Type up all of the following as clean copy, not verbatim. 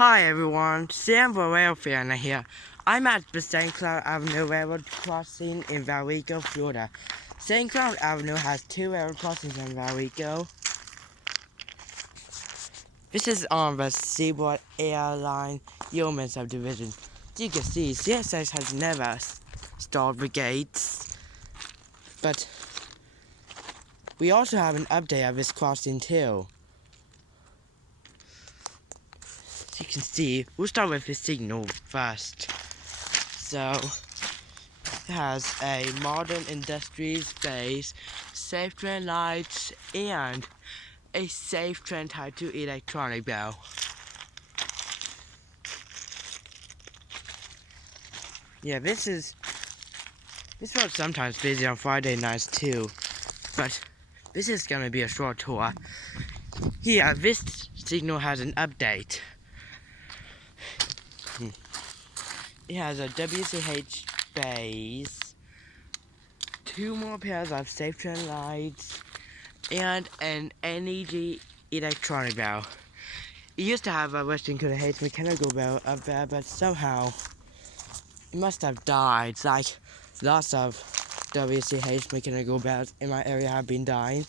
Hi everyone, Sam Valrico here. I'm at the St. Cloud Avenue Railroad Crossing in Valrico, Florida. St. Cloud Avenue has two railroad crossings in Valrico. This is on the Seaboard airline Yeoman subdivision. As you can see, CSX has never stalled the gates, but we also have an update of this crossing too. As you can see, we'll start with the signal first. So, it has a modern industry space, safe train lights, and a safe train tied to electronic bell. Yeah, this road's sometimes busy on Friday nights too, but this is gonna be a short tour. Here, this signal has an update. It has a WCH base, two more pairs of safe train lights, and an NEG Electronic Bell. It used to have a WCH Mechanical Bell up there, but somehow it must have died. Like lots of WCH Mechanical Bells in my area have been dying.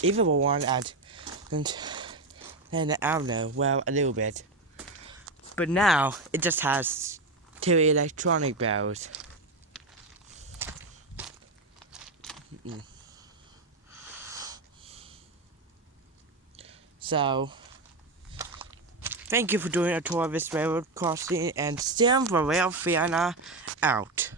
Even the one at the Aveune, well, a little bit. But now it just has two electronic bells. So, thank you for doing a tour of this railroad crossing, and Sam Valrico out.